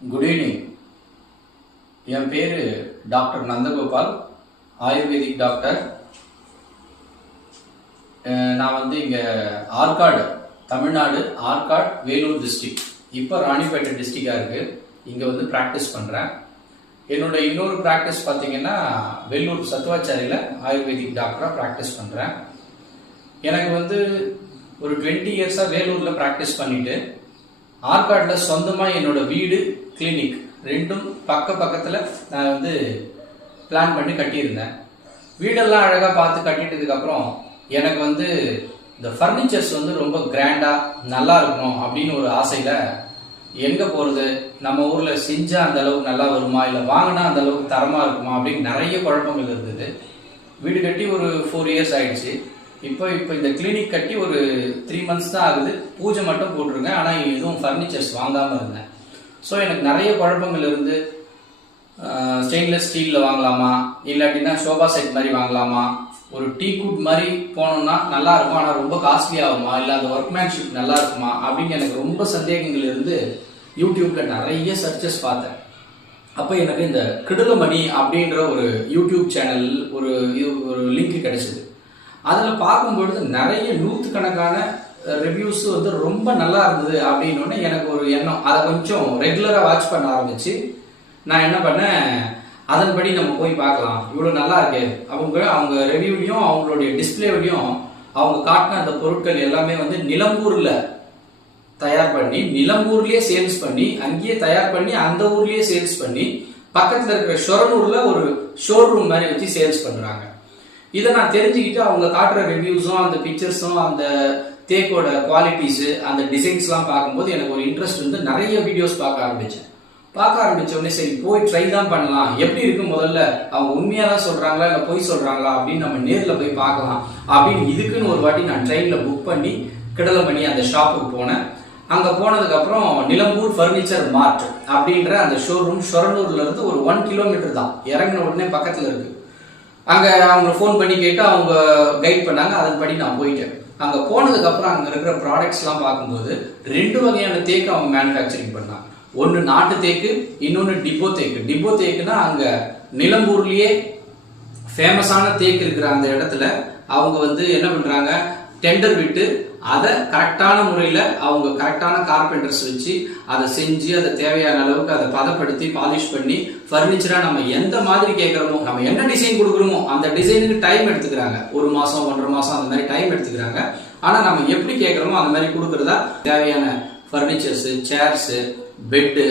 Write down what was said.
Good evening. என் பேர் doctor Nandagopal, ayurvedic doctor. நான் இங்கே ஆற்காடு, தமிழ்நாடு, ஆற்காடு, வேலூர் டிஸ்ட்ரிக்ட், இப்போ ராணிப்பேட்டை டிஸ்ட்ரிக்டாக இருக்குது. இங்கே ப்ராக்டிஸ் பண்ணுறேன். என்னோட இன்னொரு ப்ராக்டிஸ் பார்த்தீங்கன்னா வெள்ளூர் சத்துவாச்சாரியில் ஆயுர்வேதிக் டாக்டராக ப்ராக்டிஸ் பண்ணுறேன். எனக்கு ஒரு 20 இயர்ஸாக வேலூரில் ப்ராக்டிஸ் பண்ணிவிட்டு ஆற்காட்டில் சொந்தமாக என்னோட வீடு, கிளினிக் ரெண்டும் பக்கத்தில் நான் பிளான் பண்ணி கட்டியிருந்தேன். வீடெல்லாம் அழகாக பார்த்து கட்டிட்டதுக்கப்புறம் எனக்கு இந்த ஃபர்னிச்சர்ஸ் ரொம்ப கிராண்டாக நல்லா இருக்கணும் அப்படின்னு ஒரு ஆசையில் எங்கே போகிறது, நம்ம ஊரில் செஞ்சால் அந்த அளவுக்கு நல்லா வருமா, இல்லை வாங்கினா அந்த அளவுக்கு தரமாக இருக்குமா அப்படின்னு நிறைய குழப்பங்கள் இருந்தது. வீடு கட்டி ஒரு 4 இயர்ஸ் ஆயிடுச்சு. இப்போ இந்த கிளினிக் கட்டி ஒரு 3 மந்த்ஸ் தான் ஆகுது. பூஜை மட்டும் போட்டிருக்கேன், ஆனால் எதுவும் ஃபர்னிச்சர்ஸ் வாங்காமல் இருந்தேன். ஸோ எனக்கு நிறைய குழப்பங்கள் இருந்து ஸ்டெயின்லெஸ் ஸ்டீலில் வாங்கலாமா, இல்லாட்டினா சோபா செட் மாதிரி வாங்கலாமா, ஒரு டீ குட் மாதிரி போனோம்னா நல்லா இருக்கும் ஆனால் ரொம்ப காஸ்ட்லி ஆகுமா, இல்லை அந்த ஒர்க்மேன்ஷிப் நல்லா இருக்குமா அப்படின்னு எனக்கு ரொம்ப சந்தேகங்கள் இருந்து யூடியூப்ல நிறைய சர்ச்சஸ் பார்த்தேன். அப்போ எனக்கு இந்த கிடுலமணி அப்படின்ற ஒரு யூடியூப் சேனல் ஒரு லிங்க் கிடைச்சது. அதில் பார்க்கும்பொழுது நிறைய 100கணக்கான ரிவ்யூஸ் ரொம்ப நல்லா இருந்தது அப்படின்னு எனக்கு ஒரு எண்ணம். அதை கொஞ்சம் ரெகுலராக வாட்ச் பண்ண ஆரம்பிச்சு நான் என்ன பண்ணேன், அதன்படி நம்ம போய் பார்க்கலாம், இவ்வளோ நல்லா இருக்கு. அவங்க ரிவ்யூலையும் அவங்களுடைய டிஸ்பிளேவிலையும் அவங்க காட்டின அந்த பொருட்கள் எல்லாமே நிலம்பூர்ல தயார் பண்ணி, நிலம்பூர்லயே சேல்ஸ் பண்ணி, அங்கேயே தயார் பண்ணி அந்த ஊர்லயே சேல்ஸ் பண்ணி, பக்கத்தில் இருக்கிற ஷொரனூர்ல ஒரு ஷோரூம் மாதிரி வச்சு சேல்ஸ் பண்றாங்க. இதை நான் தெரிஞ்சுக்கிட்டு அவங்க காட்டுற ரிவ்யூஸும் அந்த பிக்சர்ஸும் அந்த தேக்கோட குவாலிட்டிஸ் அந்த டிசைன்ஸ்லாம் பார்க்கும்போது எனக்கு ஒரு இன்ட்ரெஸ்ட் நிறைய வீடியோஸ் பார்க்க ஆரம்பிச்ச உடனே சரி போய் ட்ரை தான் பண்ணலாம், எப்படி இருக்கு முதல்ல அவங்க உண்மையா தான் சொல்றாங்களா இல்லை பொய் சொல்றாங்களா அப்படின்னு நம்ம நேரில் போய் பார்க்கலாம் அப்படின்னு இதுக்குன்னு ஒரு வாட்டி நான் ட்ரெயின்ல புக் பண்ணி கிடலமணி அந்த ஷாப்புக்கு போனேன். அங்க போனதுக்கு அப்புறம் நிலம்பூர் ஃபர்னிச்சர் மார்ட் அப்படின்ற அந்த ஷோரூம் ஷொரனூர்ல இருந்து ஒரு 1 கிலோமீட்டர் தான், இறங்கின உடனே பக்கத்துல இருக்கு. அங்க அவங்க ஃபோன் பண்ணி கேட்டு அவங்க கைட் பண்ணாங்க, அதன்படி நான் போயிட்டேன். அங்க போனதுக்கு அப்புறம் அங்க இருக்கிற ப்ராடக்ட்ஸ் எல்லாம் பார்க்கும்போது 2 வகையான தேக்கு அவங்க மேனுஃபேக்சரிங் பண்ணாங்க. ஒன்னு நாட்டு தேக்கு, இன்னொன்னு டிப்போ தேக்கு. டிப்போ தேக்குன்னா அங்க நிலம்பூர்லயே ஃபேமஸான தேக்கு இருக்கிற அந்த இடத்துல அவங்க என்ன பண்றாங்க, டெண்டர் விட்டு அதை கரெக்டான முறையில் அவங்க கரெக்டான கார்பெண்டர்ஸ் வச்சு அதை செஞ்சு அதை தேவையான அளவுக்கு அதை பதப்படுத்தி பாலிஷ் பண்ணி ஃபர்னிச்சரா நம்ம எந்த மாதிரி கேட்கறோமோ, நம்ம என்ன டிசைன் கொடுக்குறோமோ அந்த டிசைனுக்கு டைம் எடுத்துக்கிறாங்க. 1 மாசம் 1.5 மாசம் அந்த மாதிரி டைம் எடுத்துக்கிறாங்க. ஆனா நம்ம எப்படி கேட்கறோமோ அந்த மாதிரி கொடுக்கறதா தேவையான ஃபர்னிச்சர்ஸ், சேர்ஸ், பெட்டு